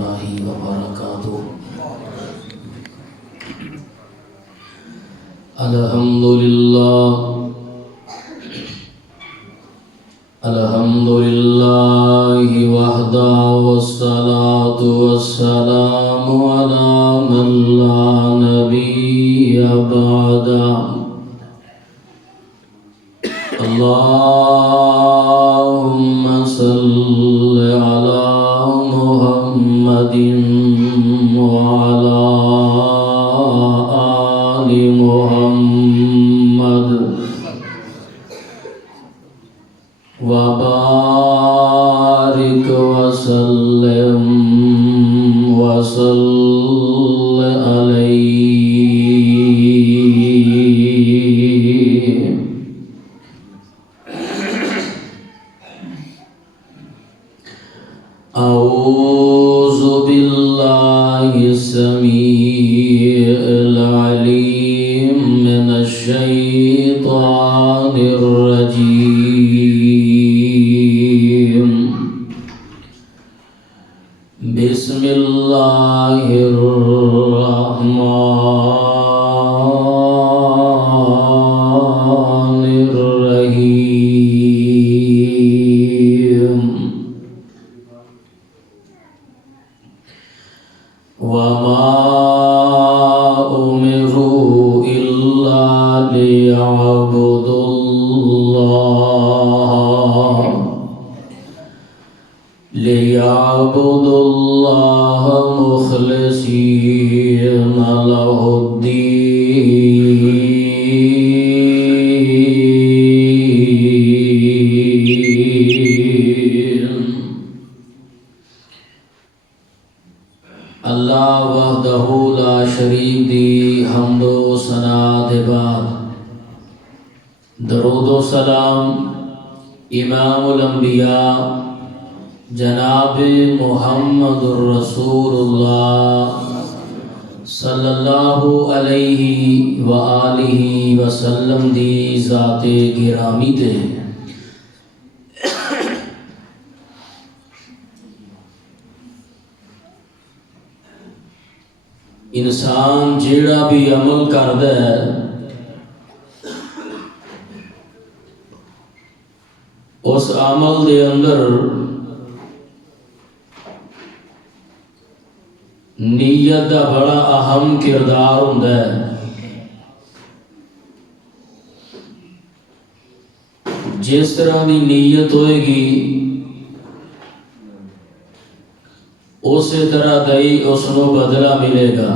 اللہ وبرکاتہ۔ الحمدللہ وحدہ والصلاة والسلام علی من لا نبی بعدہ۔ اللہم صل علی محمد وعلی آل محمد وبارک وسلم وصل علیہ۔ اعوذ باللہ السمیع العلیم من الشیطان الرجیم۔ بسم اللہ الرحمن الرحیم۔ وما أمروا إلا ليعبدوا الله مخلصين له الدين۔ اللہ وحدہ لا شریک دی حمد و ثنا دے بعد درود و سلام امام الانبیاء جناب محمد الرسول اللہ صلی اللہ علیہ وآلہ وسلم دی ذات گرامی تے۔ انسان جیڑا بھی عمل کردا ہے اس عمل دے اندر نیت دا بڑا اہم کردار ہوندا ہے۔ جس طرح دی نیت ہوئے گی اسی طرح دئی اس نو بدلہ ملے گا۔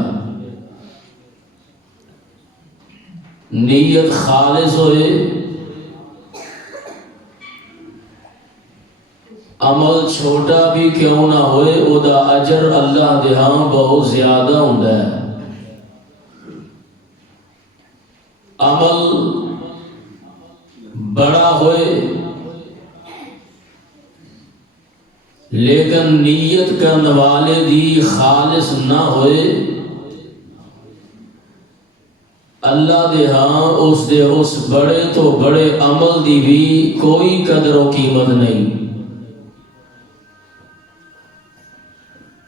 نیت خالص ہوئے عمل چھوٹا بھی کیوں نہ ہوئے او دا اجر اللہ دے ہاں بہت زیادہ ہوندا ہے۔ عمل بڑا ہوئے لیکن نیت کرنے والے دی خالص نہ ہوئے اللہ دے ہاں اس بڑے تو بڑے عمل دی بھی کوئی قدر و قیمت نہیں۔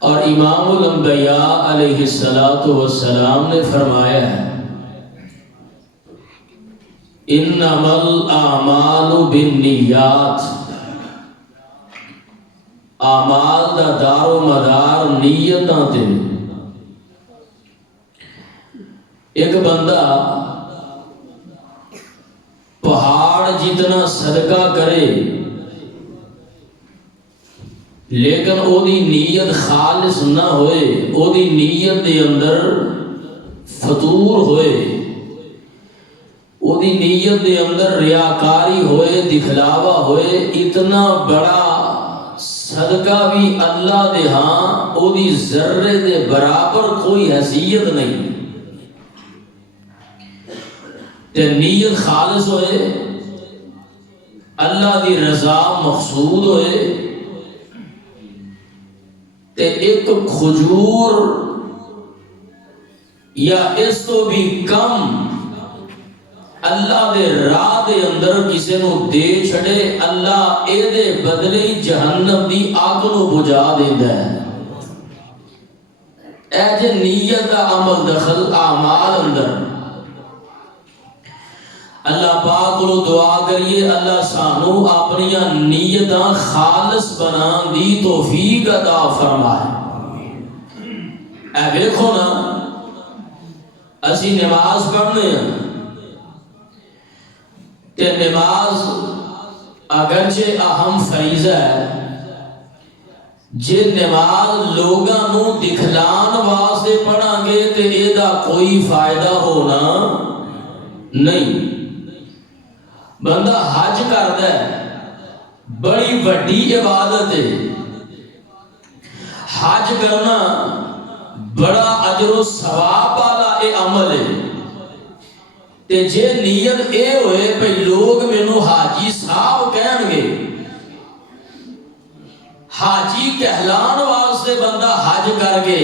اور امام الانبیاء علیہ السلام نے فرمایا ہے انما الاعمال بالنیات، اعمال دا دار و مدار نیتاں تے۔ ایک بندہ پہاڑ جتنا صدقہ کرے لیکن او دی نیت خالص نہ ہوئے، او دی نیت دے اندر فتور ہوئے، او دی نیت دے اندر ریاکاری ہوئے، دکھلاوا ہوئے، اتنا بڑا صدقہ بھی اللہ دے ہاں او دی ذرے دے برابر کوئی حیثیت نہیں۔ تے نیت خالص ہوئے، اللہ دی رضا مقصود ہوئے، تے ایک کھجور یا اس تو بھی کم اللہ دے راہ دے اندر کسی نو دے چھڑے، اللہ اے دے بدلے جہنم دی آگ نو بجھا دیندا ہے۔ اے جے نیت دا عمل دخل اعمال اندر اللہ پاک کو دعا کریے اللہ سانو اپنی نیتاں خالص بنا دی توفیق عطا فرمائے۔ اے دیکھو نا اسی نماز پڑھنے ہیں کہ نماز اگرچہ اہم فریضہ ہے، جے نماز لوگاں نو دکھلان واسطے پڑھاں گے تے ایدہ کوئی فائدہ ہونا نہیں۔ بندہ حج کردا ہے، بڑی وڈی عبادت ہے، حج کرنا بڑا اجر و ثواب والا اے عمل ہے، تے جے نیت اے ہوئے پہ لوگ مینوں حاجی صاحب کہن گے، حاجی کہلان واسطے بندہ حج کر کے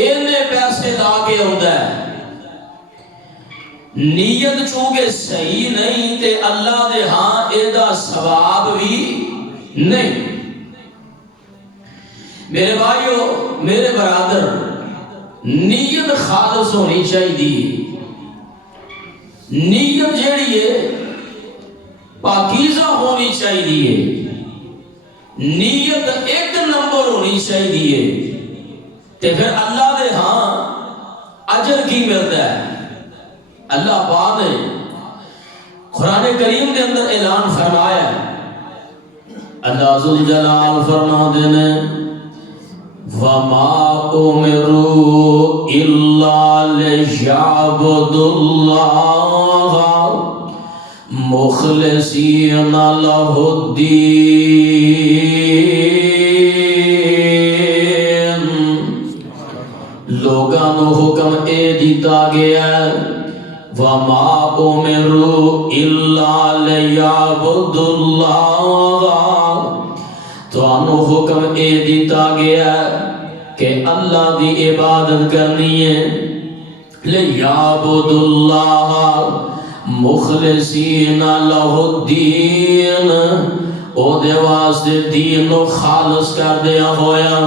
اینے پیسے لا کے آندا ہے، نیت چونکہ صحیح نہیں تے اللہ دے ہاں ایدہ ثواب بھی نہیں۔ میرے بھائیو میرے برادر، نیت خالص ہونی چاہیے، نیت جیڑی ہے پاکیزہ ہونی چاہیے، نیت ایک نمبر ہونی چاہیے، تے پھر اللہ دے ہاں اجر کی ملتا ہے۔ اللہ پاک نے قرآن کریم کے اندر اعلان فرمایا، اللہ ذوالجلال فرماتے ہیں وَمَا أُمِرُوا إِلَّا لِيَعْبُدُوا اللَّهَ مُخْلِصِينَ لَهُ الدِّينَ۔ لوگاں نو حکم اے دیتا گیا ہے وَمَا أُمِرُوا إِلَّا لِيَعْبُدُوا اللَّهَ، تو انہوں حکم اے دیتا گیا کہ اللہ دی عبادت کرنی ہے، لِيَعْبُدُوا اللَّهَ مُخْلِصِينَ لَهُ الدِّينَ، او دے واسطے دین نو خالص کر دیا ہویا،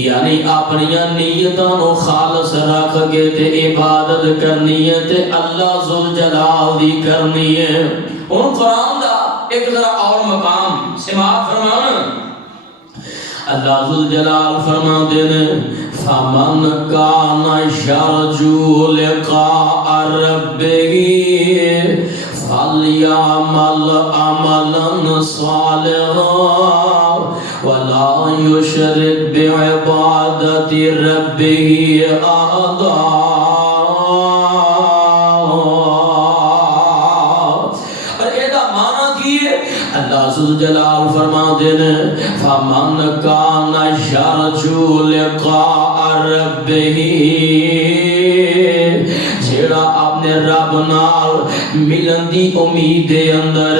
یعنی اپنی نیتاں نو خالص رکھ کے تے عبادت کرنی ہے تے اللہ ذوالجلال دی کرنی ہے۔ ان قرآن دا ایک ذرا اور مقام سماعت فرمانا، اللہ ذوالجلال فرماتے ہیں فَمَنْ كَانَ يَرْجُو لِقَاءَ رَبِّهِ فَلْيَعْمَلْ عَمَلًا صَالِحًا وَلَا يُشْرِكْ بِعِبَادَةِ رَبِّهِ أَحَدًا۔ اللہ ذوالجلال فرماتے ہیں فَمَنْ كَانَ يَرْجُو لِقَاءَ رَبِّهِ، جیڑا اپنے رب نال ملن دی امید دے اندر،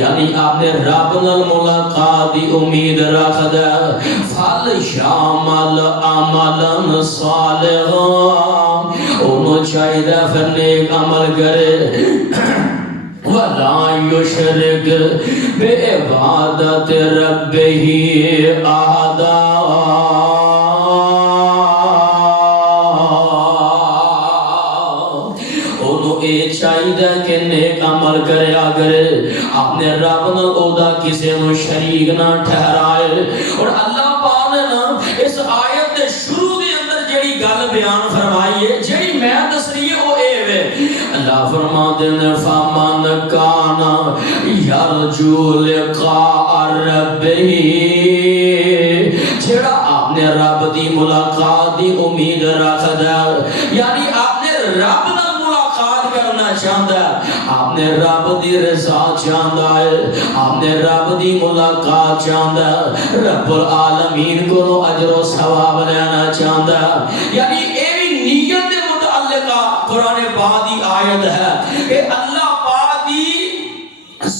یعنی اپنے رب نال ملاقات دی امید رکھ دے، فَلْيَعْمَلْ عَمَلًا صَالِحًا، انہوں چاہیے پھر نیک عمل کرے، وَلَا يُشْرِكْ بِعِبَادَةِ رَبِّهِ أَحَدًا۔ انہوں اے چاہیے کہ نیک عمل کریا کرے، اپنے رب نال اودا کسی نو شریک نہ ٹھہرائے۔ اور اللہ پاک نے نا اس آیت دے شروع دے اندر جڑی گل بیان فرمائی ہے، جڑی میں دس رہی ہے وہ اے ہے، اللہ فرماتے ہیں فَمَنْ كَانَ يَرْجُو لِقَاءَ رَبِّهِ، جڑا اپنے رب دی ملاقات دی امید رکھ دے، یعنی اپنے رب نال ملاقات کرنا چاہتا ہے، اپنے رب دی رضا چاہتا ہے، اپنے رب دی ملاقات چاہتا ہے، رب العالمین کو اجر و ثواب لینا چاہتا ہے، یعنی اے بھی نیت دے متعلقہ قرآن پاک دی آیت ہے کہ اللہ پاک دی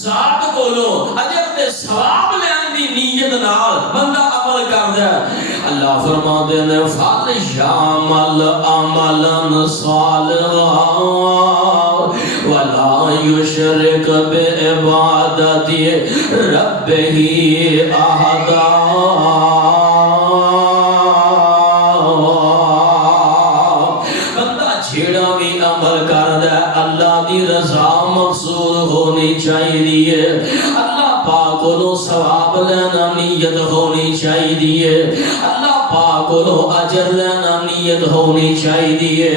ذات کولو اجر تے ثواب لین دی نیت نال بندہ عمل کردا ہے۔ اللہ فرماتے ہیں فَلْيَعْمَلْ عَمَلًا صَالِحًا وَلَا يُشْرِكْ بِعِبَادَةِ رَبِّهِ أَحَدًا۔ چاہیے اللہ پاک کو ثواب لینا نیت ہونی چاہیے اللہ پاک کو اجر لینا نیت ہونی چاہیے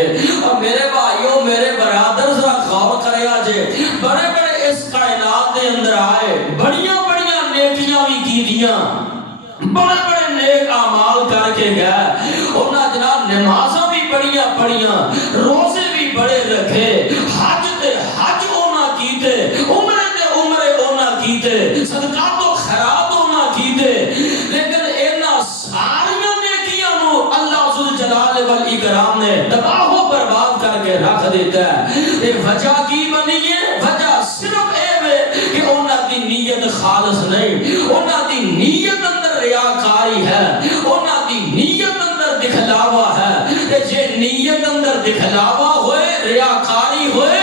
اور میرے بھائیوں میرے برادر ذرا غور کریا جے بڑے بڑے اس کائنات دے اندر آئے بڑیاں بڑیاں نیکیاں بھی کیتیاں بڑے بڑے نیک اعمال کر کے گئے انہاں جناب نمازاں بھی بڑیاں پڑھیاں روزے بھی بڑے رکھے حج تے حج انہاں کیتے عمرے تے عمرے انہاں کیتے صدقات و خیرات انہاں کیتے لیکن انہاں ساریاں نیکیاں نو اللہ ذو الجلال والاکرام نے تباہ و برباد کر کے رکھ دیتا ہے یہ وجہ کی بنی ہے وجہ صرف کہ انہاں دی نیت خالص نہیں انہاں دی نیت اندر ریاکاری ہے انہاں دی نیت اندر دکھلاوا ہے کہ جے نیت اندر دکھلاوا ہوئے ریاکاری ہوئے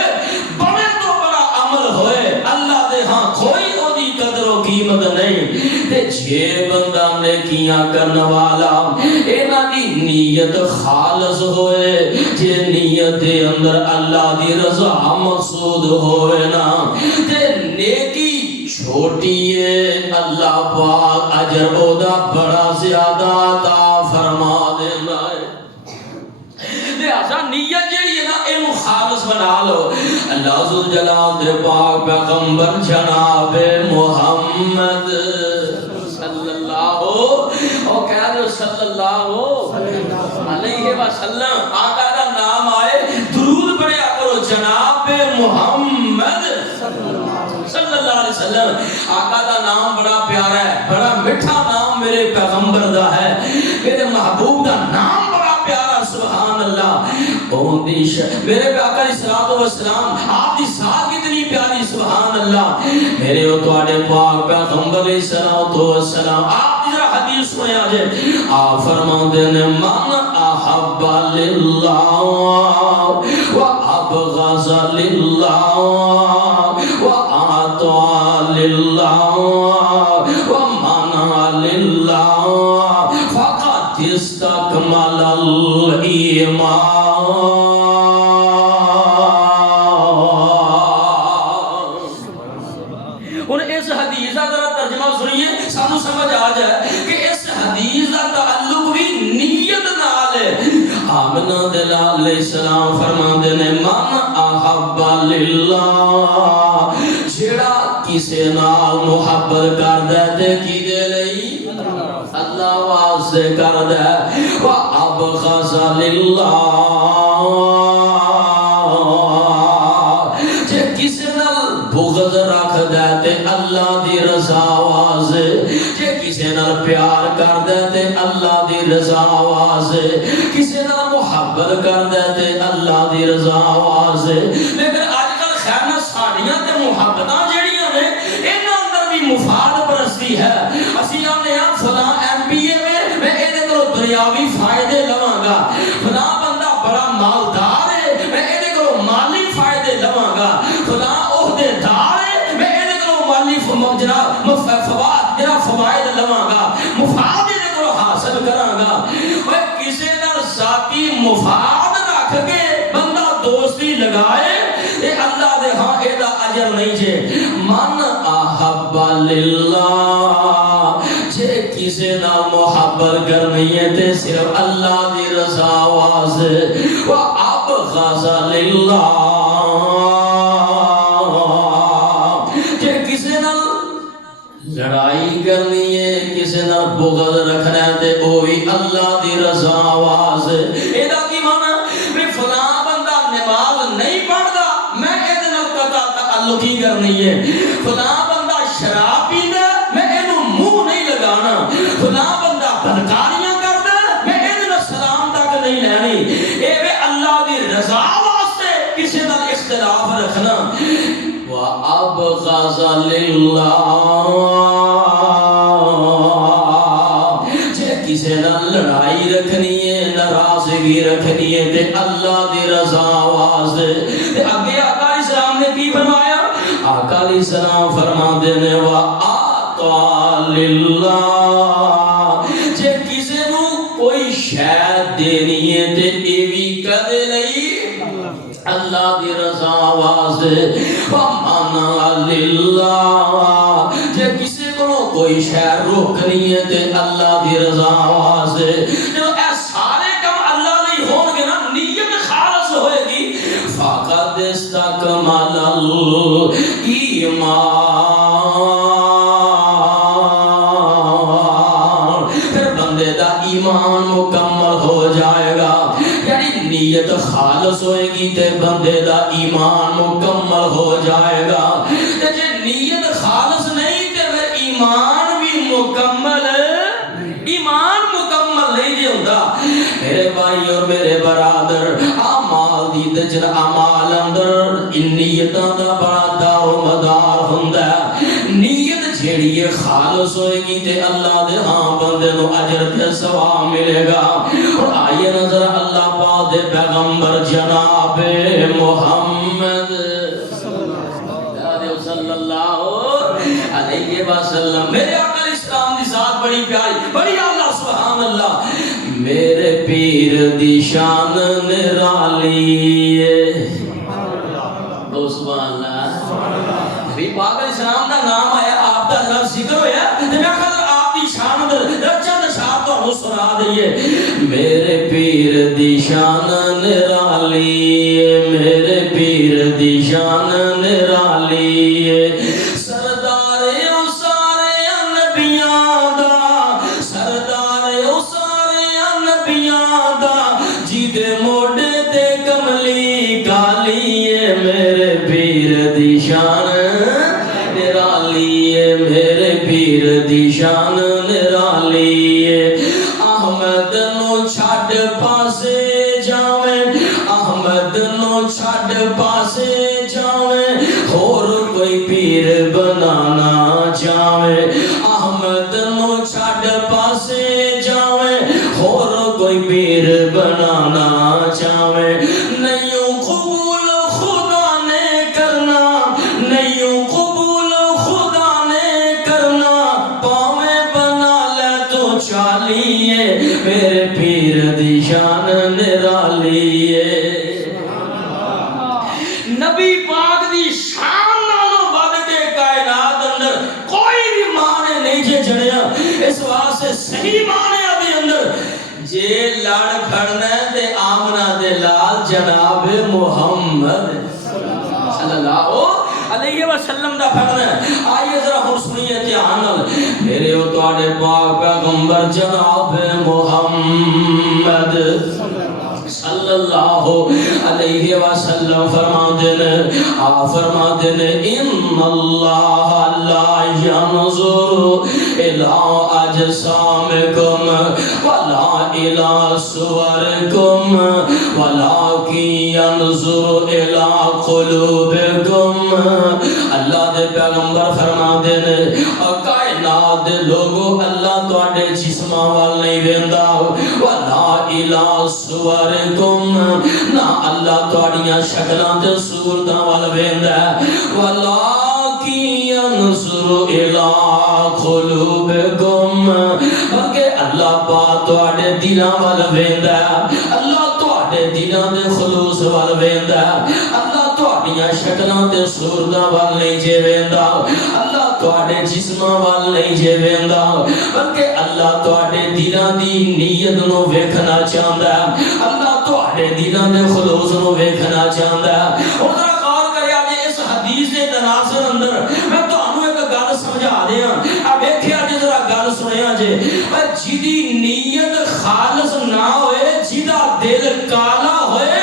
بڑے تو بڑا عمل ہوئے اللہ دے ہاں کوئی او دی قدر و قیمت نہیں تے جے بندہ نیکیاں کرنے والا انہاں دی نیت خالص ہوئے جے نیت دے اندر اللہ دی رضا مقصود ہوئے نا تے نیکی چھوٹی ہے اللہ پاک اجر اودا بڑا زیادہ عطا فرما دینا ہے لہذا نیت جڑی ہے نا اینو خالص بنا لو اللہ ذو الجلال دے پاک پیغمبر جناب محمد صلی اللہ او کہہ دو صلی اللہ علیہ وسلم آقا کا نام آئے درود پڑھیا کرو جناب محمد صلی اللہ علیہ وسلم آقا کا نام بڑا پیارا ہے بڑا مٹھا نام میرے پیغمبر دا ہے میرے محبوب دا نام بڑا پیارا سبحان اللہ میرے آقا علیہ الصلوۃ والسلام آپ کی ذات کتنی پیاری سبحان اللہ میرے او تواڈے پاک پیغمبر علیہ الصلوۃ والسلام آپ ذرا حدیث سنیا جے آپ فرماندے نے من احب للہ و ابغض للہ و اعطى للہ ومنع للہ فقد استکمل الایمان اس حدیث کا ذرا ترجمہ سنیے سانو سمجھ آ جائے کہ اس حدیث کا تعلق بھی نیت نال ہے آمنہ دلال علیہ السلام فرماندے نے من احب للہ جڑا کسے نال محبت کردے تے کی دے لئی اللہ واسطے کردے و ابغض للہ جے کسے نال بغض رکھ دے تے اللہ دی رضا واسطے جے کسے نال پیار کردے تے اللہ دی رضا واسطے کسے نال محبت کردے تے اللہ دی رضا واسطے لیکن اج کل خیر نہ ساڈیاں تے محبتاں جڑیاں نے انہاں اندر بھی مفاد پرستی ہے اسی آنے ہاں فلاں ایم پی اے میں ایدے کو دنیاوی فائدے لواں گا فلاں بندہ بڑا مالدار ہے میں ایدے کو مالی فائدے لواں گا فلاں عہدے دار ہے میں ایدے کو مالی فوائد لواں گا مفاد ایدے کو حاصل کراں گا کسے نال ذاتی مفاد رکھ کے بندہ دوستی لگائے اے اللہ دے ہاں ایدا اجر نہیں جے من احب للہ جے کسے نال محبت کرنی ہے تے صرف اللہ دی رضا واسطے و ابغض للہ جے کسے نال لڑائی کرنی ہے کسے نال بغض رکھنا ہے تے او بھی اللہ دی رضا واسطے ایدا کی معنی میں فلاں بندہ نماز نہیں پڑھدا میں ایدے نال قطع تعلق ہی کرنی ہے فلاں بندہ شراب پیندا میں اینو منہ نہیں لگانا فلاں بندہ بدکاریاں کردا میں ایدے نال سلام تک نہیں لینی اے وے اللہ دی رضا واسطے کسے نال اختلاف رکھنا و ابغض للہ جے کسے نال لڑائی رکھنی ہے ناراضگی رکھنی ہے تے اللہ دی رضا واسطے تے اگے آقا علیہ السلام نے کی فرمایا آقا علیہ السلام فرماندے نے و اعطى للہ جے کسے نو کوئی شے دینی ہے تے اے وی کدے لئی اللہ دی رضا واسطے ومن للہ جے کسی کو کوئی شہر روکنی ہے تے اللہ دی رضا واسطے جو اے سارے کم اللہ نہیں ہون گے نا نیت خالص ہوئے گی فقد استکمل الایمان پھر بندے دا ایمان مکمل ہو جائے گا یعنی نیت خالص ہوئے گی تے بندے دا ایمان مکمل ہو جائے گا تے جے نیت خالص نہیں تے پھر ایمان بھی مکمل نہیں جی ہوتا میرے بھائی اور میرے برادر اعمال دی تجر اعمال اندر ان نیتاں دا بڑا دار و مدار ہوندا ہے نیت جیڑی ہے خالص ہوئے گی تے اللہ دے ہاں بندے نو اجر تے ثواب ملے گا اور آئیے نظر اللہ پاک دے پیغمبر جناب محمد صلی اللہ علیہ وسلم میرے آقا اسلام دی ذات بڑی پیاری بڑی اللہ سبحان اللہ میرے پیر دی شان نرالی ہے سبحان اللہ نبی پاک علیہ السلام دا نام آیا آپ دا لفظ ذکر ہویا تے میں خاطر آپ دی شان دا چند شان تو سنا دئیے میرے پیر دی شان نرالی ہے میرے پیر دی شان نرالی ہے شان نرالی احمد نو چھڈ پاسے جاویں احمد نو چھڈ پاسے جاویں اور کوئی پیر بنانا چاہے احمد نو چھڈ پاسے جاویں اور کوئی پیر بنانا چاہے نہیں قبول خدا نے کرنا نہیں قبول خدا نے کرنا چالیے میرے پیر دی شان نرالی ہے نبی پاک دی شان نالوں ود کے کائنات اندر کوئی بھی معنی نہیں جے جڑیا اس واسطے صحیح معنی دے اندر جے لڑ پھڑنا تے آمنہ دے لال جناب محمد صلی اللہ علیہ وسلم دا پھڑنا ہے آئیے ذرا ہم سنیے دھیان میرے او تواڈے پاک پیغمبر جناب محمد صلی اللہ علیہ وسلم فرماتے ہیں ان اللہ لا ينظر الى اجسامکم ولا الى صورکم ولكن ينظر الى قلوبکم اللہ دے پیغمبر فرماتے ہیں کائنات دے لوگوں اللہ تواڈے جسماں وال نہیں ویندا ولا الى صورکم نہ اللہ تواڈیاں شکلاں تے صورتاں وال ویندا ولكن ينظر الى قلوبکم بلکہ اللہ پاک تواڈے دلاں وال ویندا اللہ تواڈے دلاں دے خلوص وال ویندا اللہ تواڈیاں شکلاں تے صورتاں وال نہیں جے ویندا اللہ تواڈے جسماں وال نہیں جے ویندا بلکہ اللہ تواڈے دلاں دی نیت نو ویکھنا چاہندا اللہ تواڈے دلاں دے خلوص نو ویکھنا چاہندا اور ذرا غور کریا جے اس حدیث دے تناظر اندر میں تانوں ایک گل سمجھا دیاں اب ویکھیا جے ذرا گل سنیا جے پر جدی نیت خالص نہ ہوئے جدا دل کالا ہوئے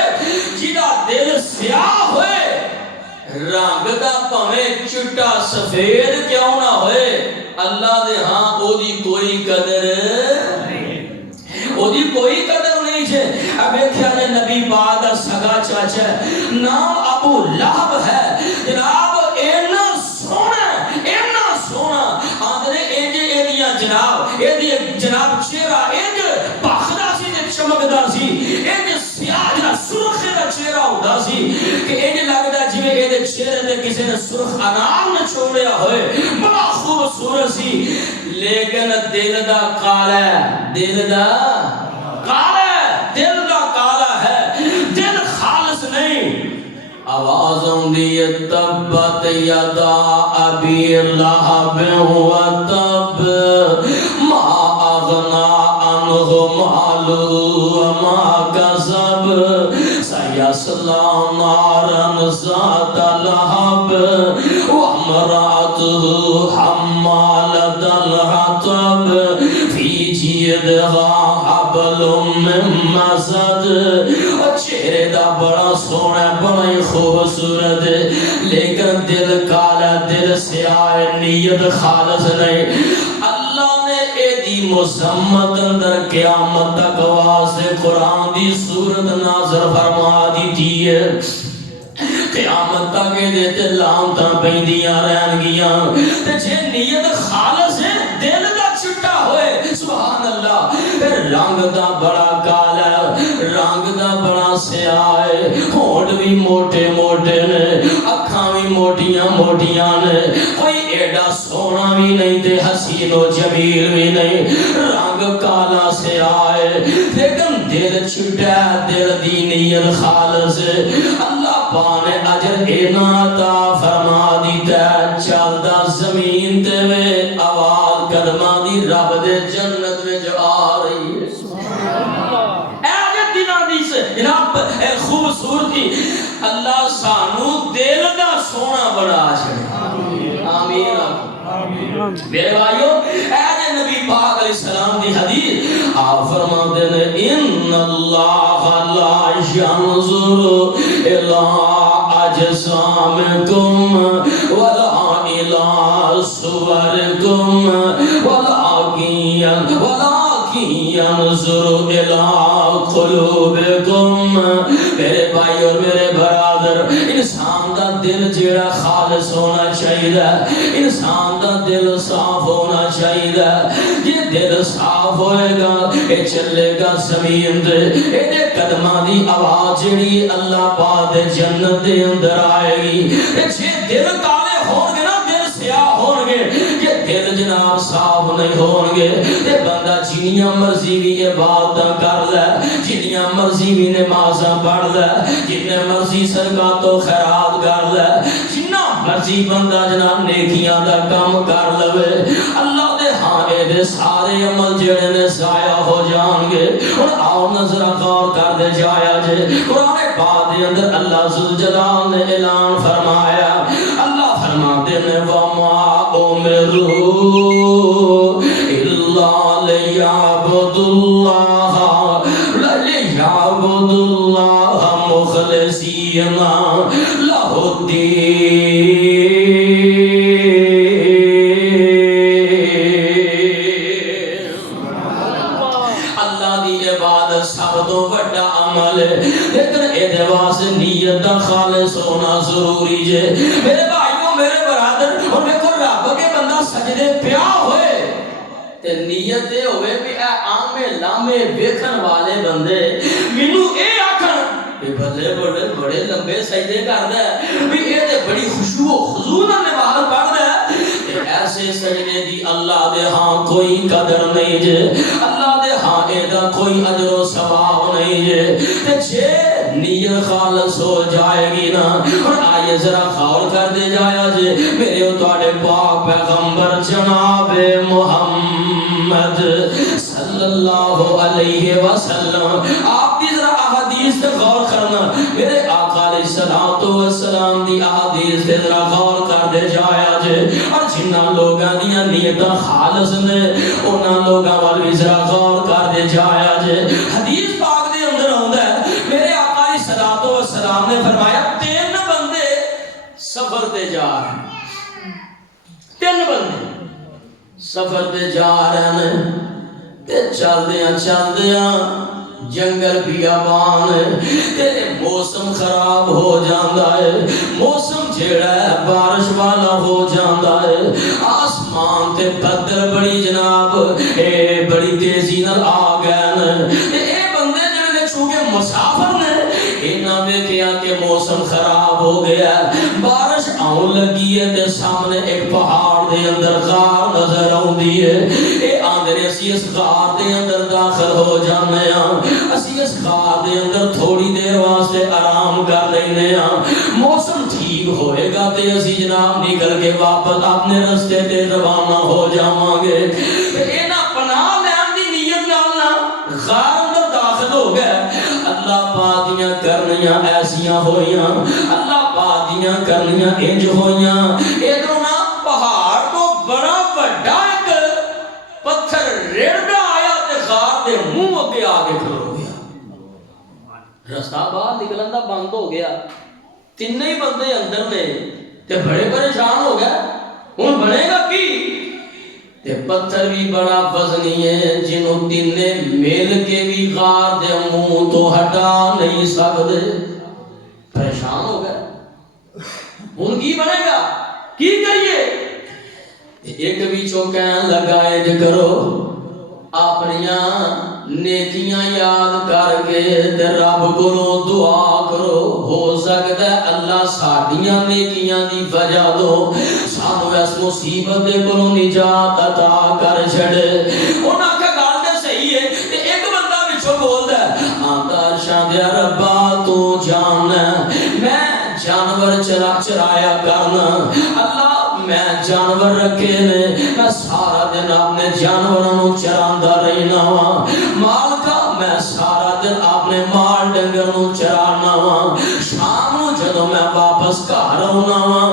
جدا دل سیاہ ہوئے رنگ دا پاویں چٹا سفید کیوں نہ ہوئے اللہ دے ہاں او دی کوئی قدر او دی کوئی قدر نہیں ہے اب دیکھیا جے نبی پاک دا سگا چاچا نام ابو لہب ہے جناب اینا سونا آندھنے ایدیاں جناب چہرہ ایج پاخدہ سی تے چمکدہ سی ایج سیاہ جناب سرخ دا چہرہ ہوتا سی کہ ایج لگتا جویں ایدے چہرے تے کسی نے سرخ انام نہ چھوڑیا ہوئے بڑا خوبصورت سی لیکن دل دا کالا ہے دل دا کالا ہے دل خالص نہیں آواز دی تبت یدا ابی لہب و تب ما اغنا عنہ مالہ وما کسب سیصلی نارا ذات لہب وامرأتہ حمالۃ الحطب فی جیدہا حبل من مسد. چہرے دا بڑا سونا بڑا ہی خوبصورت لیکن دل کالا دل سیاہ نیت خالص نہیں. اللہ نے اے دی مذمت اندر قیامت تک واسطے قرآن دی سورت نازل فرما دی ہے. قیامت تک دیتے لامتاں پیندیاں رہن گیاں تے جے نیت خالص ہے دل دا چٹا ہوئے سبحان اللہ پھر رنگ دا بڑا کالا رنگ دا بڑا سیاہ ہے ہونٹ بھی موٹے موٹے نے اکھاں بھی موٹیاں موٹیاں نے کوئی ایڈا سونا بھی نہیں تے حسین و جمیل بھی نہیں رنگ کالا سیاہ ہے لیکن دل چھٹا دل دی نیت خالص ہے. اللہ پاک نے اجر اینا عطا فرما دیتا ہے چلدا زمین تے وے آواز قدماں دی رب دے جنت وچ آ رہی ہے. جناب خوبصورتی اللہ سانو دل دا سونا بڑا چھڑے آمین. میرے بھائیو اے نبی پاک علیہ السلام دی حدیث آپ فرماتے ہیں ان اللہ لا ينظر الى اجسامکم ولا الى صورکم ولكن ينظر الى قلوبکم. میرے بھائی اور میرے برادر انسان دا دل جیڑا خالص ہونا چاہیے انسان دا دل صاف ہونا چاہیے. یہ دل صاف ہوئے گا یہ چلے گا زمین دے یہ قدمہ دی آواز جیڑی اللہ پاک دے جنت دے اندر آئے گی. یہ دل کالے ہون گے نا دل سیاہ ہون گے یہ دل جناب صاف نہیں ہون گے یہ بندہ جنیاں مرضی بھی عبادت کر لے جنیاں مرضی بھی نمازاں پڑھ لے جنیاں مرضی صدقات و خیرات کر لے جنہ مرضی بندہ جناب نیکیاں دا کام کر لے اللہ دے ہاں اے دے سارے عمل جڑے نے ضائع ہو جان گے. اور آؤ نظر غور کر دے جایا جے قرآن پاک دے اندر اللہ ذوالجلال نے اعلان فرمایا اللہ فرماتے ہیں وما امروا الا ليعبدوا الله مخلصين له الدين. اللہ دی عبادت سب تو بڑا عمل ہے لیکن اے واسطے نیت دا خالص ہونا ضروری ہے. میرے بھائیوں میرے برادر اور دیکھو رب کے بندہ سجدے پیا ہوئے تے نیت دے ہوئے بھی اے آمے لامے ویکھن والے بندے مینوں اے آکھن کہ بھلے بڑے بڑے لمبے سجدے کردا ہے بھی اے تے بڑی خشوع و خضوع نال نماز پڑھدا ہے تے ایسے سجدے دی اللہ دے ہاں کوئی قدر نہیں جے اللہ دے ہاں اے دا کوئی اجر و ثواب نہیں جے. تے جے نیت خالص ہو جائے گی نا اور آئیے ذرا غور کر دے جایا جے میرے تواڈے پاک پیغمبر جناب محمد صلی اللہ علیہ وسلم آپ کی ذرا احادیث تے غور کرنا میرے آقا علیہ الصلوۃ والسلام دی احادیث تے ذرا غور کر دے جایا جے اور جنہ لوگاں دیاں نیتاں خالص نے انہاں لوگاں وال بھی ذرا غور کر دے جایا جے. حدیث پاک دے اندر آندا ہے میرے آقا علیہ الصلوۃ والسلام نے فرمایا تین بندے سفر تے جا رہے ہیں تین بندے سفر تے جا رہے ہیں تے چلدیاں جنگل بیابان تے موسم خراب ہو جاندا ہے موسم جیڑا ہے بارش والا ہو جاندا ہے آسمان تے بدل بڑی جناب اے بڑی تیزی نال آ گئے تے اے بندے جڑے نے چونکہ مسافر نے انہاں ویکھیا کہ موسم خراب ہو گیا بارش آن لگی ہے تے سامنے ایک پہاڑ دے اندر غار نظر آندی ہے اے آندے نے اسی اس غار دے اندر داخل ہو جانے ہاں، اسی اس غار دے اندر تھوڑی دیر واسطے آرام کر لینے ہاں، موسم ٹھیک ہوئے گا تے اسی جناب نکل کے واپس اپنے رستے تے روانہ ہو جاواں گے۔ انہاں پناہ لین دی نیت نال نا غار اندر داخل ہو گئے۔ اللہ پاک دیاں کرنیاں ایسیاں ہوئیاں، اللہ پاک دیاں کرنیاں انج ہوئیاں، ادھروں نا پہاڑ تو بڑا بڑا ایک پتھر ریڑھا آیا تے غار دے منہ اگے آ کے کھلو گیا، رستہ باہر نکلن دا بند ہو گیا۔ تینے ہی بندے اندر نے تے بڑے پریشان ہو گئے، ہن بنے گا کی؟ تے پتھر بھی بڑا وزنی ہے جنہوں تینے مل کے بھی غار دے منہ تو ہٹا نہیں سکتے، پریشان ہو گئے۔ ہن کی بنے گا؟ کی کریے؟ ایک بیچوں کہن لگا اج کرو، اپنیاں نیکیاں یاد کر کے تے رب کو دعا کرو، ہو سکتا ہے اللہ ساڈیاں نیکیاں دی وجہ تو سانو اس مصیبت دے کولوں نجات عطا کر چھڑے۔ انہاں آکھیا گل تے صحیح ہے، تے ایک بندہ وچوں بولدا ہے آندا ارشاد یا ربا تو جاننا میں جانور چرایا کرنا، اللہ میں جانور رکھے نے، میں سارا دن اپنے جانوراں چراندا رہنا وا، مالکا میں سارا دن اپنے مال ڈنگر چرانا وا، شام نو جدوں میں واپس گھر آنا وا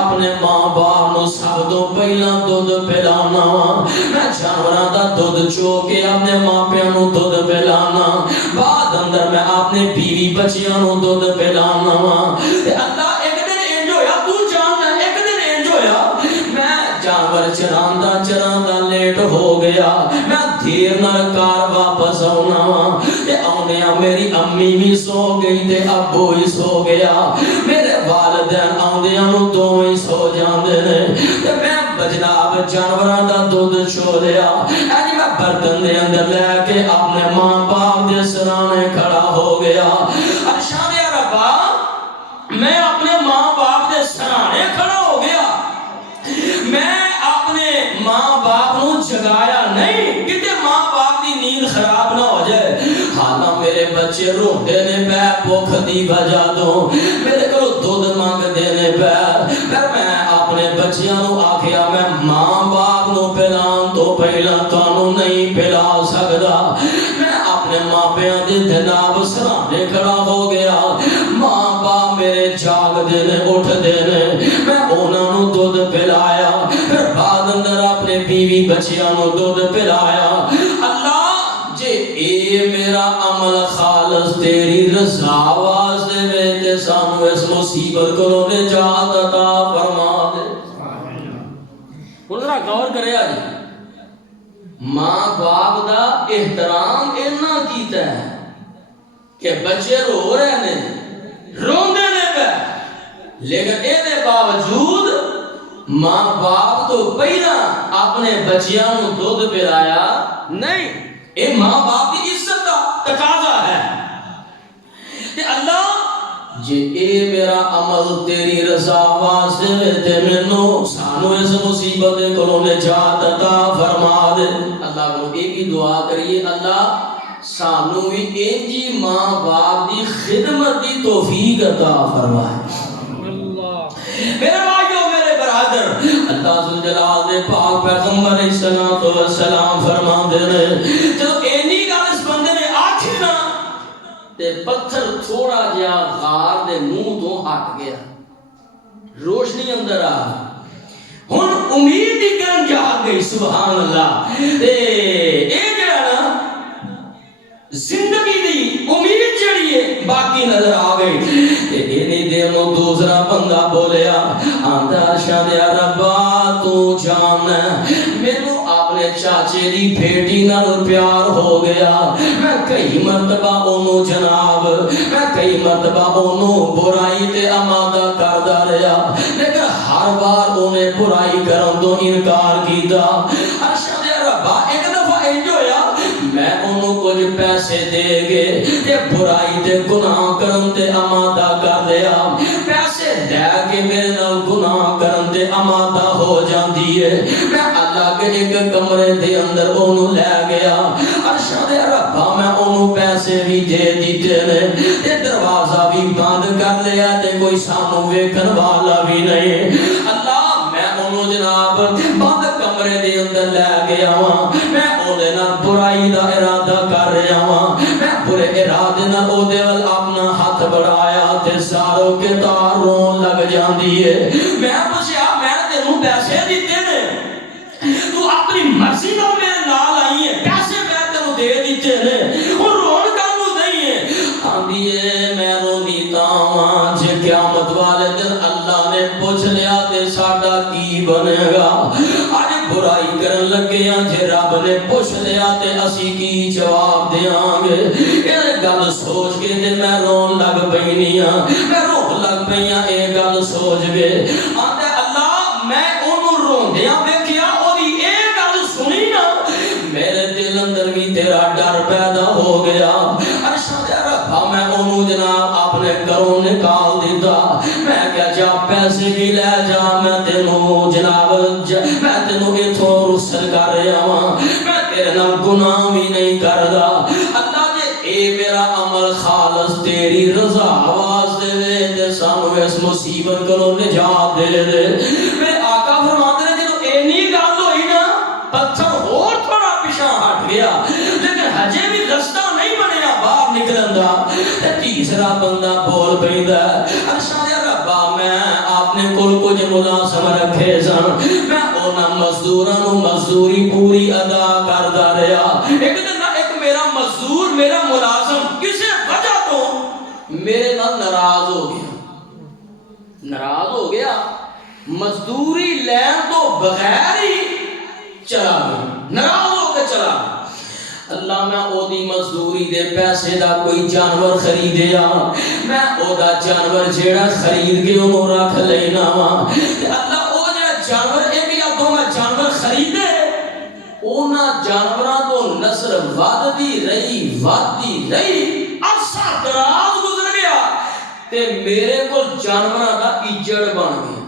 اپنے ماں باپ نو سب تو پہلا دودھ پلانا وا، میں جانوراں دا دودھ چو کے اپنے ماں پیو نو دودھ پلانا، بعد اندر میں اپنے بیوی بچیاں نو دودھ پلانا وا۔ اللہ ایک دن انج ہویا، تو جاننا ایک دن انج ہویا میں جانور چراندا چراندا لیٹ ہو گیا، میں دیر نال کار واپس آنا وا، تے آندیاں میری امی بھی سو گئی تے ابو ہی سو گیا، میرے والدین آندیاں نو دوویں سو جاندے نے، تے میں جناب جانوراں دا دودھ چو لیا، اج میں برتن دے اندر لے کے اپنے ماں باپ دے سرانے کھڑا ہو گیا، ارشاد یا ربا میں اپنے ماں باپ دے سرانے کھڑا ہو گیا، میں اپنے ماں باپ نو جگایا نہیں کتے ماں باپ دی نیند خراب نہ ہو جائے، حالاں میرے بچے روندے نے پے بھوک دی وجہ تو، میرے کو دودھ مانگدے نے پے، پر میں اپنے بچیاں نو آکھیا میں ماں باپ نو پلان تو پہلا تانوں نہیں پلا سکدا، میں اپنے ماں پیاں دے جناب سرانے کھڑا ہو گیا، ماں باپ میرے جاگ دے نے اٹھ دے نے، میں انہاں نو دودھ پلایا، پھر بعد اندر اپنے بیوی بچیاں نو دودھ پلایا۔ اللہ جے اے میرا عمل خالص تیری رضا واسطے وے تے سانو اس مصیبت کو نجات عطا فرما دے۔ ہن ذرا غور کرے آج ماں باپ دا احترام اتنا کیتا ہے کہ بچے رو رہے نے روندے نے پے، لیکن اے دے باوجود ماں باپ تو پہلا اپنے بچیاں نو دودھ پلایا نہیں، اے ماں باپ کی عزت دا تقاضا ہے کہ اللہ جے اے میرا عمل تیری رضا واسطے تے مینوں سانو اس مصیبت کولوں نجات عطا فرما دے۔ اللہ کو ایک ہی دعا کریے اللہ سانو بھی انجی ماں باپ دی خدمت دی توفیق عطا فرمائے۔ میرے بھائیو میرے برادر، اللہ ذوالجلال دے پاک پیغمبر علیہ السلام فرماندے نے جدوں اینی گل اس بندے نے آکھی نا تے پتھر تھوڑا جہا غار دے منہ تو ہٹ گیا، روشنی اندر آ ہن امید دی کرن جاگ گئی، سبحان اللہ، تے اے جڑا نا زندگی دی امید جڑی ہے باقی نظر آ گئی، تے اینی دیر نو دوسرا بندہ بولیا آندا ارشاد یا ربا تو جاننا مینوں اپنے چاچے دی بیٹی نال پیار ہو گیا، میں کئی مرتبہ اونوں جناب میں کئی مرتبہ اونوں برائی تے آمادہ کردا رہیا، لیکن ہر بار اونے برائی کرن تو انکار کیتا، ارشاد یا ربا ایک دفعہ انج ہویا میں انہوں کچھ پیسے دے گے تے برائی تے گناہ کرن تے آمادہ کر دیا پیسے دے کے میرے نال گناہ کرن تے آمادہ ہو جاندی ہے میں اللہ کے ایک کمرے دے اندر انہوں لے گیا عرشاں دے ربا میں انہوں پیسے بھی دے دیتے نے تے دروازہ بھی بند کر لیا تے کوئی سامو ویکھن والا بھی نہیں اللہ میں انہوں جناب بند کمرے دے اندر لے گیا ہوں میں اودے نال برائی دا ارادہ کر رہا ہوں میں برے ارادے نال اودے ول اپنا ہاتھ بڑھایا تے ساروں کے تار رون لگ جاندی ہے میں پوچھیا میں تینوں پیسے دیتے نے تو اپنی مرضی نال میرے نال آئی ہے پیسے میں تینوں دے دیتے نے اور رون کانوں نہیں ہے آندی ہے میں رونی تاواں جے قیامت والے دن اللہ نے پوچھ لیا تے ساڈا کی بنے گا اج برائی کرن لگے ہاں جے رب نے پوچھ لیا تے اسی کی جواب دیاں گے اے گل سوچ کے تے میں رون لگ پئی ہاں میں رو لگ پئی ہاں اے گل سوچ کے آندا اللہ میں اونوں روندیاں ویکھیا اودی اے گل سنی نا میرے دل اندر بھی تیرا ڈر پیدا ہو گیا عرشاں دے ربا میں اونوں جناب اپنے گھروں نکال دیتا میں کیا جا پیسے بھی لے جا میں تینوں جناب میں تینوں ایتھوں رسل کر رہا ہوں میں تیرے نال گناہ بھی نہیں کردا اللہ جے اے میرا عمل خالص تیری رضا واسطے دے تے سانو اس مصیبت کولوں نجات دے دے میرے آقا فرماتے ہیں جدوں اینی گل ہوئی نا پتھر ہور تھوڑا پیچھے ہٹ گیا لیکن ہجے بھی رستہ نہیں بنیا باہر نکلن دا تے تیسرا بندہ بول پیندا عرشاں دے ربا میں آپ نے کل کچھ ملازم رکھے سن میں اونا مزدوراں نو مزدوری پوری ادا کردا رہیا ایک دن ایک میرا مزدور میرا ملازم کسی وجہ تو میرے نال ناراض ہو گیا مزدوری لین تو بغیر ہی چلا گیا ناراض ہو کے چلا گیا اللہ میں او دی مزدوری دے پیسے دا کوئی جانور خریدیا میں او دا جانور جیڑا خرید کے انہوں رکھ لینا اللہ او جیڑا جانور ایک یا دو میں جانور خریدے اونا جانوراں تو نسل وادی رہی عرصہ دراز گزر گیا تے میرے کو جانوراں دا اجڑ بن گیا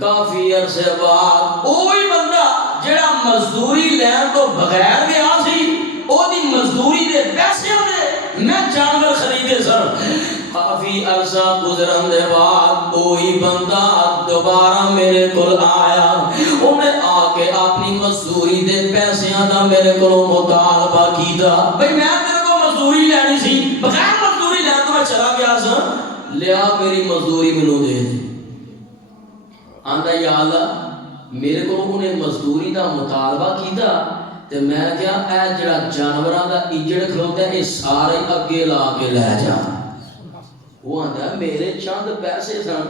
کافی عرصے بعد وہی بندہ جڑا مزدوری لین تو بغیر گیا سی او دی مزدوری دے پیسے دے میں جانور خریدے سن کافی عرصہ گزرن دے بعد وہی بندہ دوبارہ میرے کول آیا انہیں آ کے اپنی مزدوری دے پیسیاں دا میرے کولوں مطالبہ کیتا بھئی میں تیرے کو مزدوری لینی سی بغیر مزدوری لین تو میں چلا گیا سن لیا میری مزدوری مینوں دے دے آندا یا اللہ میرے کو انہیں مزدوری دا مطالبہ کیتا تے میں کیا اے جڑا جانوراں دا اجڑ کھلوتا ہے سارے اگے لا کے لے جا وہ آندا میرے چند پیسے سن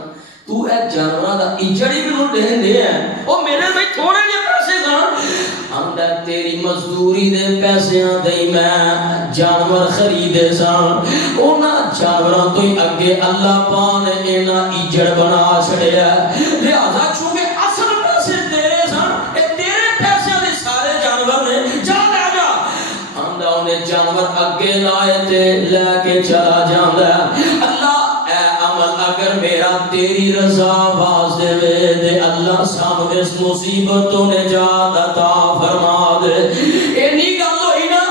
تو اے جانوراں دا اجڑ ہی مینوں دے ہے او میرے بھائی تھوڑے جے پیسے سن آندا تیری مزدوری دے پیسیاں دے میں جانور خریدے سن اونا جانوراں تو ہی اگے اللہ پاک نے اینا اجڑ بنا چھڑیا لہذا چونکہ اصل پیسے تیرے سن اے تیرے پیسے دے سارے جانور نے جا لے جا آندا انہیں جانور اگے لائے تے لے کے چلا جاندا اللہ اگر میرا تیری رضا واسطے وے دے اللہ سانو اس مصیبتوں نجات عطا فرما دے اینی گل ہوئی نا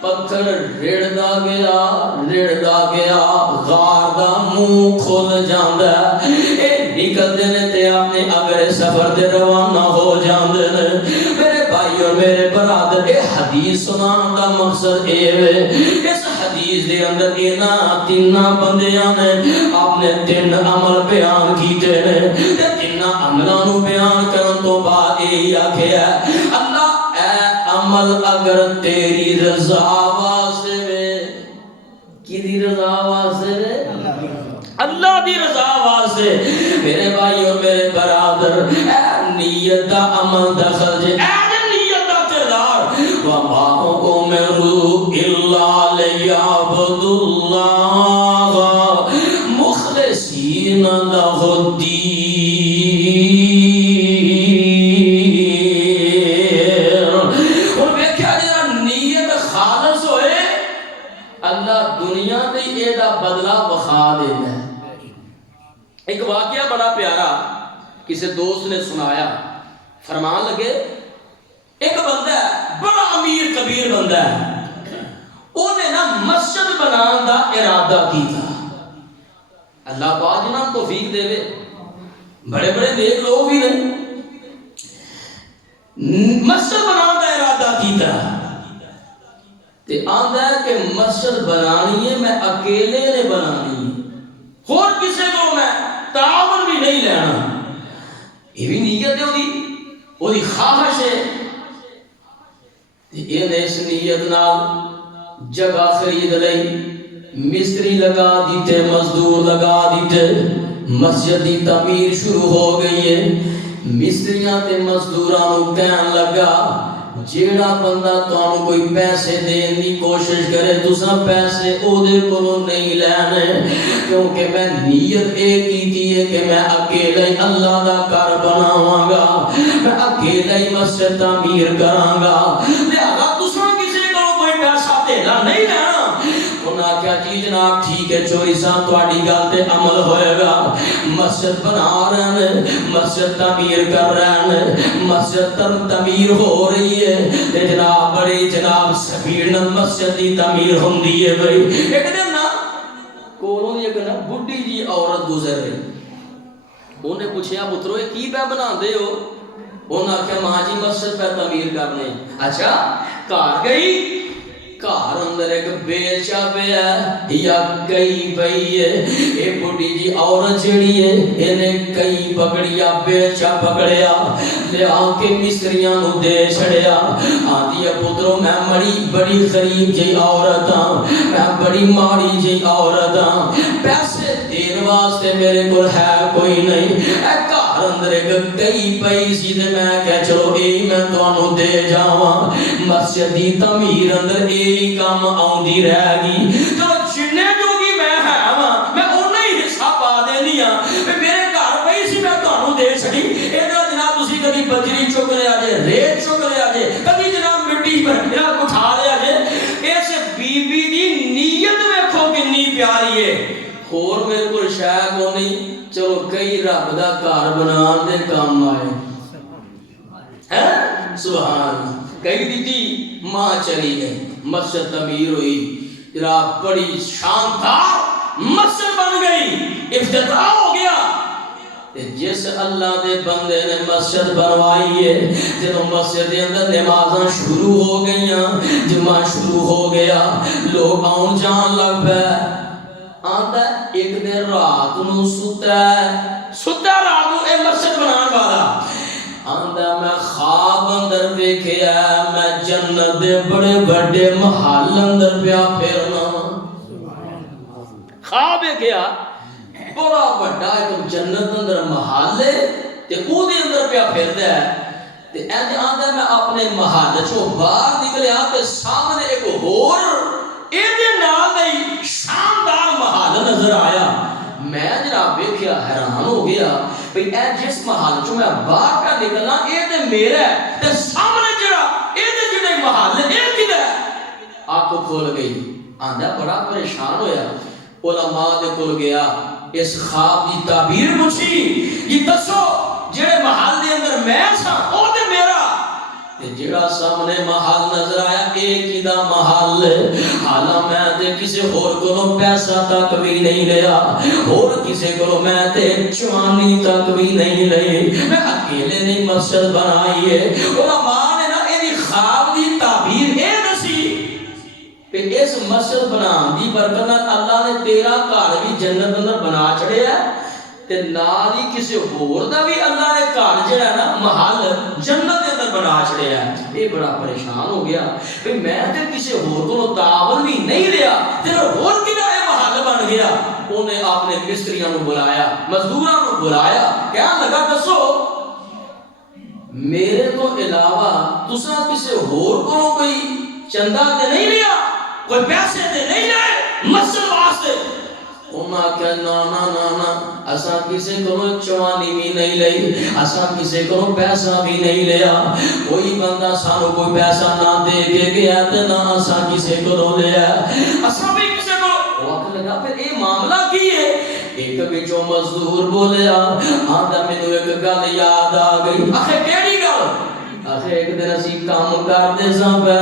پتھر رڑدا گیا غار دا منہ کھل جاندا اے نکلدے نے تے اپنے اگلے سفر تے روانہ ہو جاندے نے میرے بھائی اور میرے برادر اے حدیث سنان دا مقصد اے وے اس حدیث دے اندر اینا تین بندیاں نے اپنے تین عمل بیان کیتے نے تے تین عملاں نو بیان کرن تو بعد اے آکھیا اللہ اے عمل اگر تیری رضا واسطے وے کی دی رضا واسطے وے اللہ دی رضا واسطے میرے بھائی اور میرے برادر اے نیت دا عمل دخل جے اے نیت دا کردار وما امروا الا ليعبدوا الله مخلصین لہ الدین کسی دوست نے سنایا، فرمان لگے ایک بندہ ہے بڑا امیر کبیر بندہ ہے، وہ نے نا مسجد بنان دا ارادہ کی تھا۔ اللہ پاک جنہاں توفیق دے وے، بڑے بڑے نیک لوگ بھی نے، مسجد بنان دا ارادہ کی تھا تے آندا ہے کہ مسجد بنانی ہے میں اکیلے نے بنانی ہے، اور کسی کو میں تعاون بھی نہیں لینا۔ یہ بھی نیت ہے وہ دی خواہش ہے۔ یہ نے اس نیت نال جگہ خرید لئی، مستری لگا دیتے، مزدور لگا دیتے، مسجد دی تعمیر شروع ہو گئی ہے۔ مستریاں تے مزدوراں نوں کہن لگا جیڑا بندہ تانوں کوئی پیسے دین دی کوشش کرے تساں پیسے او دے کولوں نہیں لینے، کیونکہ میں نیت اے کیتی ہے کہ میں اکیلا ہی اللہ دا گھر بناواں گا، میں اکیلا ہی مسجد تعمیر کراں گا، لہذا تساں کسی کولوں کوئی پیسہ دینا نہیں لینا۔ انہاں کیا جی جناب ٹھیک ہے، چوری صاحب تہاڈی گل تے عمل ہوئے گا، مسجد بنا رہے ہیں، مسجد تعمیر کر رہے ہیں، مسجد تعمیر ہو رہی ہے تے جناب بڑی جناب سپیڑ مسجد دی تعمیر ہوندی ہے بھائی۔ ایک دن نا کولوں ایک نا بڈھی جی عورت گزر رہی، انہیں پوچھیا پترو یہ کی پہ بناندے ہو؟ انہاں کہا ماں جی مسجد پہ تعمیر کرنے۔ اچھا گھر گئی، گھر اندر ایک بیلچا پہ ہے یا کئی پئی ہے، اے بڑی جی عورت جڑی ہے انہیں کئی پکڑیا، بیلچا پکڑیا، لے آ کے مستریاں نو دے چھڑیا، آدھی پترو میں بڑی غریب جی عورت ہاں، میں بڑی ماڑی جی عورت ہاں، پیسے دین واسطے میرے کو ہے کوئی نہیں، اے گھر اندر ایک کئی پئی سی تے میں کہا چلو اے میں تانوں دے جاواں، مسجد دی تعمیر اندر اے کام آؤندی رہ گی، چلو جننے جو گی میں ہے میں انہیں ہی حصہ پا دینی ہاں، میرے گھر پئی سی میں تانوں دے چھڑی، ادھر جناب تسی کبھی بجری چک لیا جے، ریت چک لیا جے، کبھی جناب مٹی پر اٹھا لیا جے۔ اس بی بی دی نیت ویکھو کتنی پیاری ہے، اور میرے کو شاید کو نہیں، چلو کئی رب دا گھر بنان دے کام آئے ہیں، سبحان۔ کئی دیتی ماں چلی گئی، مسجد تعمیر ہوئی، جناب بڑی شاندار مسجد بن گئی، افتتاح ہو گیا۔ جس اللہ دے بندے نے مسجد بنوائی ہے، جب مسجد دے اندر نمازاں شروع ہو گئیاں، جمعہ شروع ہو گیا، لوگ آن جان لگ پہ، آندا ایک دن رات نو ستا رات نو اے مسجد بنان والا، آندا میں خواب اندر ویکھیا میں جنت دے بڑے بڑے محل اندر پیا پھرنا، خواب ویکھیا بڑا بڑا ایک جنت اندر محل ہے تے او دے اندر پیا پھردا ہے، تے انج آندا میں اپنے محل چوں باہر نکلیا تے سامنے ایک ہور اے دے نال دی شاندار محل نظر آیا، میں جناب ویکھیا حیران ہو گیا بھئی اے جس محل چوں میں باہر کا نکلنا اے تے میرا ہے تے سامنے جڑا اے تے جڑے محل اے کدا ہے؟ آنکھ کھول گئی، آندا بڑا پریشان ہویا، علماء دے کول گیا، اس خواب دی تعبیر پوچھی، یہ دسو جڑے محل دے اندر میں سا او تے میرا، تے جڑا سامنے محل نظر آیا اے کدا محل ہے، حالا میں تے کسی اور کولوں پیسہ تک بھی نہیں لیا، اور کسی کولوں میں تے چوانی تک بھی نہیں لئی، میں اکیلے نے مسجد بنائی ہے۔ علماء نے نا اے دی خواب دی تعبیر اے دسی کہ اس مسجد بنان دی برکت نال اللہ نے تیرا گھر بھی جنت اندر بنا چھڑیا ہے، تے نال ہی کسی ہور دا بھی اللہ نے گھر جڑا ہے نا محل جنت دے اندر بنا چھڑیا ہے۔ یہ بڑا پریشان ہو گیا کہ میں تے کسی ہور کو تعاون بھی نہیں لیا تے ہور کدا اے محل بن گیا۔ انہیں اپنے مستریاں نو بلایا، مزدوراں نو بلایا، کہنے لگا دسو میرے تو علاوہ تساں کسی ہور کو کوئی چندہ تے نہیں لیا، کوئی پیسے تے نہیں لے مسجد واسطے؟ انہاں کہا نا نا نا نا اساں کسی کو چوانی بھی نہیں لئی، اساں کسی کو پیسہ بھی نہیں لیا، کوئی بندہ سانو کوئی پیسہ نہ دے کے گیا تے نہ اساں کسی کو لیا، اساں بھی کسی کو وقت لگا پھر اے معاملہ کی ہے؟ ایک بچوں مزدور بولیا آندا مینوں ایک گل یاد آ گئی آخر کیڑی گل آخر ایک دن اسی کام کرتے ساں پہ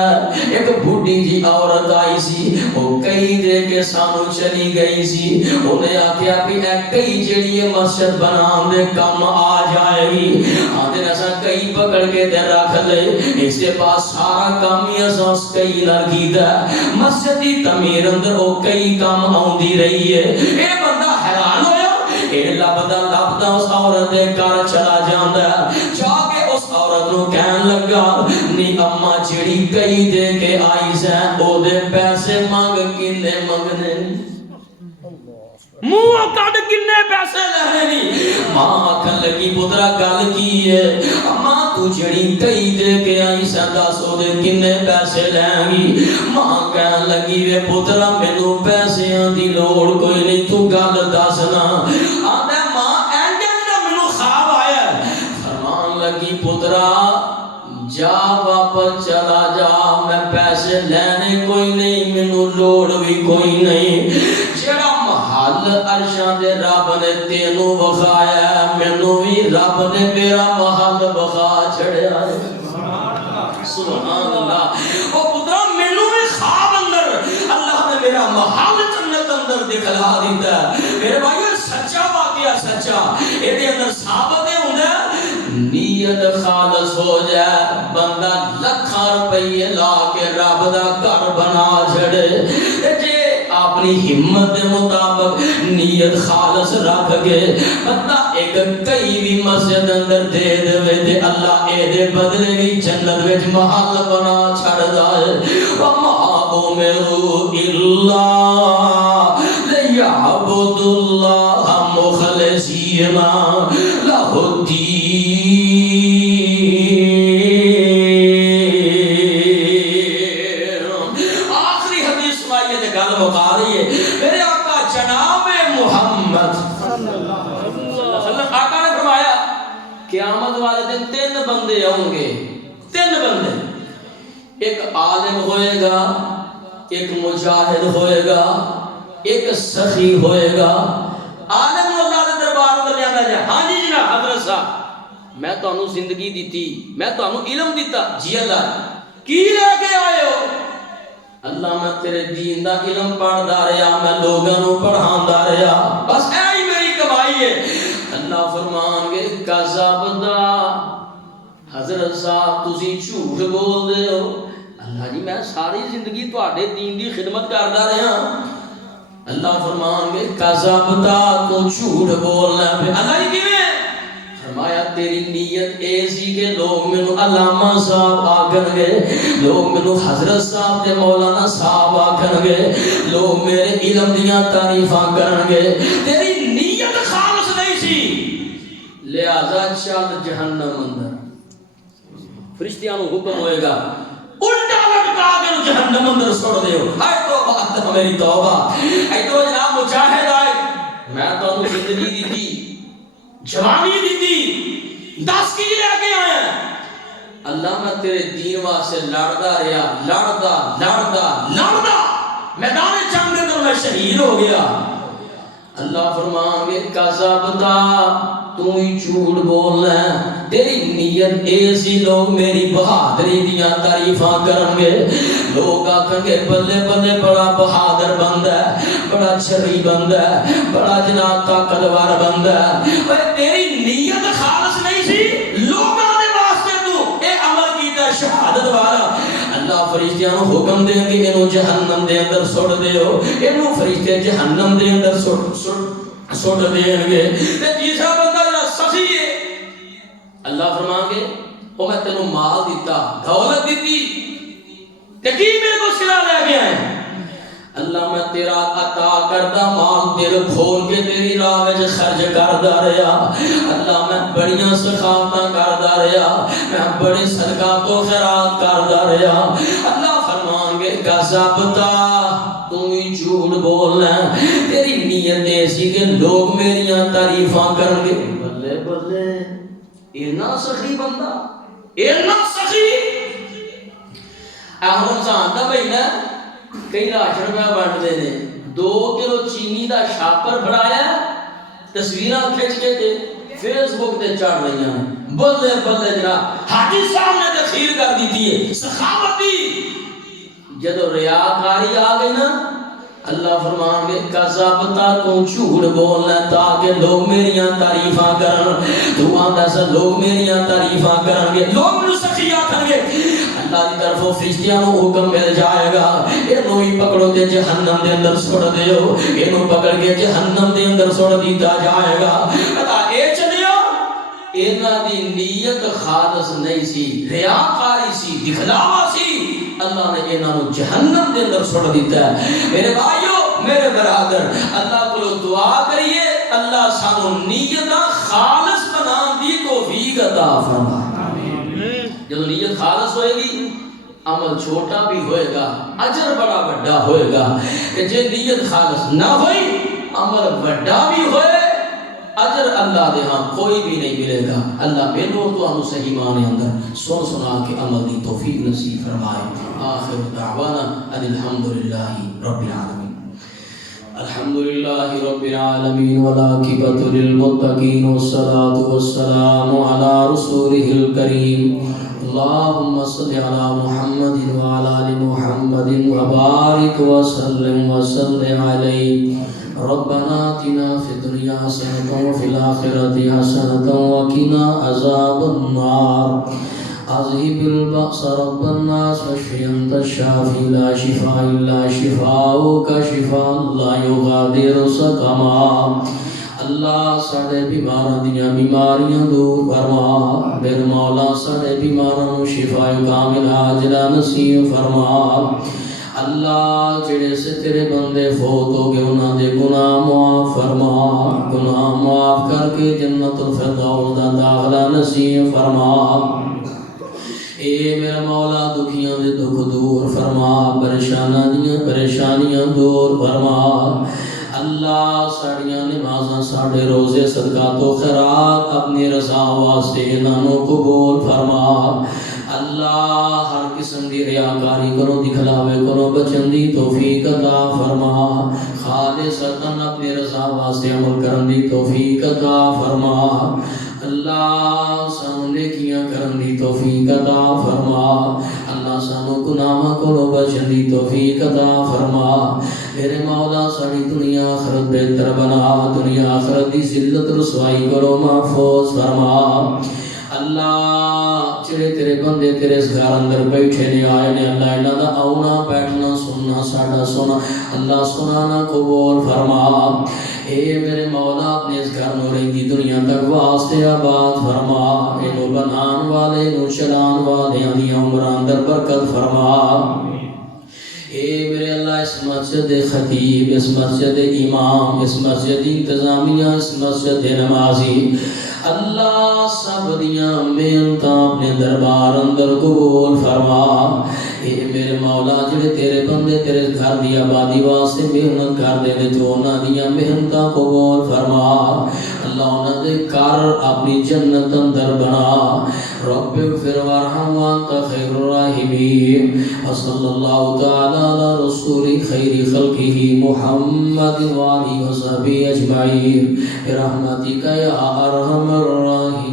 ایک بڈھی جی عورت آئی سی وہ کئی دے کے سانو چلی گئی سی انہیں آکھیا بھی اے کئی جڑی مسجد بنان دے کم آ جائے گی آدھے ایسا کئی پکڑ کے دے رکھ لے اس کے پاس سارا کام ہی اساس کئی لگی دا مسجد دی تعمیر اندر وہ کئی کام آندی رہی ہے اے بندہ حیران ہویا اے لبدا اس عورت دے گھر چلا جاندا جا کے اس عورت نو کہن لگا نی اما جڑی کئی دے کے آئی سے او دے پیسے مانگ کنے منگنے منہ کٹ کنے پیسے لینے نہیں ماں آکھن لگی پترا گل کی ہے اما تو جڑی کئی دے کے آئی سے دس او دے کنے پیسے لیں گی ماں کہن لگی وے پترا مینوں پیسے دی لوڑ کوئی نہیں تو گل دسنا آندا ماں اینجل دا مینوں خواب آیا فرمان لگی پترا جا واپس چلا جا میں پیسے لینے کوئی نہیں مینوں لوڑ بھی کوئی نہیں جڑا محل عرشاں دے رب نے تینوں وخایا مینوں بھی رب نے میرا محل وخا چھڑیا ہے سبحان اللہ او پترا مینوں بھی خواب اندر اللہ نے میرا محل جنت اندر دکھلا دیتا ہے میرے بھائیو سچا واقعہ سچا اے دے اندر ثابت ہے ہوندا نیت خالص ہو جائے بندہ لکھاں روپے لا کے رب دا گھر بنا چھڑے جے اپنی ہمت دے مطابق نیت خالص رکھ کے بندہ ایک کئی بھی مسجد اندر دے دے تے اللہ اے دے بدلے بھی جنت وچ محل بنا چھڑدا ہے وما امروا الا لیعبدوا اللہ مخلصین لہ الدین آخری حدیث سنائیے تے گل مکا رہی ہے میرے آقا جناب محمد صلی اللہ علیہ وسلم آقا نے فرمایا قیامت والے دن تین بندے ہوں گے تین بندے ایک عالم ہوئے گا ایک مجاہد ہوئے گا ایک سخی ہوئے گا عالم اللہ دے دربار اندر لیا جائے ہاں جی جناب حضرت صاحب میں تو انہوں زندگی دیتی میں تو انہوں علم دیتا جی اللہ کی لے کے آئے ہو اللہ میں تیرے دین دا علم پڑھ دا رہا میں لوگوں پڑھان دا رہا بس اے ہی میری کمائی ہے اللہ فرمان گے کذب دا حضرت صاحب تسی جھوٹ بول دے ہو اللہ جی میں ساری زندگی تواڈے دین دی خدمت کردا رہا اللہ فرمان گے کذب دا تو جھوٹ بولنا ہے اللہ جی کیویں فرمایا تیری نیت ایسی کہ لوگ منو علامہ صاحب آکھن گے لوگ منو حضرت صاحب تے مولانا صاحب آکھن گے لوگ میرے علم دیاں تعریفاں کرن گے تیری نیت خالص نہیں سی لہذا چل جہنم اندر فرشتیاں نو حکم ہوئے گا الٹا لٹکا کے جہنم اندر سوڑ دیو ہائے توبہ میری توبہ اے تو جناب مجاہد آئے میں تو انہوں زندگی دی تھی جوانی دی تھی 10 کی لے کے آئے اللہ میں تیرے دین واسطے لڑدا رہا لڑدا میدان جنگ میں تو میں شہید ہو گیا اللہ فرمان گے کذب دا تو ہی جھوٹ بولنا ہے تیری نیت ایسی لوگ میری بہادری دیاں تعریفاں کرن گے لوگ آکھن گے بلے بلے بڑا بہادر بندہ ہے بڑا چھری بندہ ہے بڑا جناب طاقتور بندہ ہے پر تیری نیت خالص نہیں سی لوگوں دے واسطے تو اے عمل کیتا شہادت والا اللہ فرشتیاں نو حکم دیں گے انہوں جہنم دے اندر سڑ دیو انہوں فرشتے جہنم دے اندر سڑ دیں گے تے تیسرا بندہ جنہا سخی ہے اللہ فرمان گے او میں تینوں مال دیتا دولت دیتی تے کی میرے کو سلا لے گیا ہے اللہ میں تیرا عطا کردا مال دل کھول کے تیری راہ وچ خرچ کردا رہیا اللہ میں بڑیاں سخاوتاں کردا رہیا میں بڑے صدقات و خیرات کردا رہیا اللہ فرمان گے کذب تا تو ہی جھوٹ بولنا تیری نیت ایسی کہ لوگ میریاں تعریفاں کرن گے بلے بلے اینا سخی بندہ اینا سخی رمضان دا مہینہ کئی راشن میں بانٹ دے نے 2 کلو چینی دا شاپر بڑھایا تصویراں کھچ کے تے فیس بک تے چڑھ رہی ہیں بلے بلے جناب حاجی صاحب نے تخیر کر دیتی ہے سخاوتی جدو ریاکاری آ گئی نا اللہ فرمان گے کذبتا تو جھوٹ بولنا تاکہ لوگ میریاں تعریفاں کرن تو آندا سا لوگ میریاں تعریفاں کرن گے لوگ مجھے سخی آکھن گے اللہ کی طرفوں فرشتیاں نو حکم مل جائے گا اینو ہی پکڑو تے جہنم دے اندر سڑ دیو اینو پکڑ کے جہنم دے اندر سڑ دیتا جائے گا پتہ اے چلیا اینا دی نیت خالص نہیں سی ریاکاری سی دکھلاوا سی اللہ نے اینا نو جہنم دے اندر سڑ دیتا ہے میرے بھائیو میرے برادر اللہ کو دعا کریے اللہ سانو نیت خالص بنان دی توفیق عطا فرمائے جب نیت خالص ہوئے گی عمل چھوٹا بھی ہوئے گا اجر بڑا بڑا ہوئے گا کہ جے نیت خالص نہ ہوئی عمل بڑا بھی ہوئے اجر اللہ دے ہاں کوئی بھی نہیں ملے گا اللہ میرے اور تو انو صحیح مانے اندر سن سنا کے عمل دی توفیق نصیب فرمائے آخر دعوانا ان الحمدللہ رب العالمین الحمدللہ رب العالمین والعاقبۃ للمتقین والصلاة والسلام علی رسولہ الکریم اللہم صل علی محمد وعلی آل محمد وبارک وسلم علیہ ربنا آتنا فی الدنیا حسنۃ وفی الآخرۃ حسنۃ وقنا عذاب النار اذهب البأس رب الناس واشف انت الشافی لا شفاء الا شفاؤک شفاء لا یغادر سقما اللہ سارے بیماراں دیاں بیماریاں دور فرما میرے مولا سارے بیماراں شفا کامل عاجلہ نصیب فرما اللہ جڑے سے تیرے بندے فوت ہو گئے انہاں دے گناہ معاف فرما گناہ معاف کر کے جنت الفردوس دا داخلہ نصیب فرما اے میرا مولا دکھیاں دے دکھ دور فرما پریشانیاں دور فرما اللہ ساڑیاں نمازاں ساڑھے روزے صدقات و خیرات اپنی رضا واسطے انہوں قبول فرما اللہ ہر قسم دی ریاکاری کرو دکھلاوے کرو بچن دی توفیق عطا فرما خالصتاً اپنی رضا واسطے عمل کرن دی توفیق عطا فرما اللہ سانو نیکیاں کرن دی توفیق عطا فرما اللہ سانو گناہ کرو بچن دی توفیق عطا فرما میرے مولا ساری دنیا آخرت بہتر بنا دنیا آخرت دی ذلت رسوائی کرو محفوظ فرما اللہ چڑے تیرے بندے تیرے اس گھر اندر بیٹھے نے آئے نے اللہ انہاں دا آؤنا بیٹھنا سننا ساڑا سنا اللہ سنانا قبول فرما اے میرے مولا اپنے اس گھر نو رہی دنیا تک واسطے آباد فرما انہوں بنان والے انہوں چلان والے انہی عمران اندر برکت فرما اے میرے اللہ اس مسجد خطیب اس مسجد امام اس مسجد انتظامیہ اس مسجد نمازی اللہ سب دیاں محنتاں اپنے دربار اندر قبول فرما اے میرے مولا جڑے تیرے بندے تیرے گھر دی آبادی واسطے محنت کر دے تو انہاں دیاں محنتاں قبول فرما اللہ انہاں دے گھر اپنی جنت اندر بنا رب اغفر وارحم وانت خیر الراحمین وصلی اللہ تعالی علی رسول خیر خلقہ محمد وآلہ وصحبہ اجمعین برحمتک یا ارحم الراحمین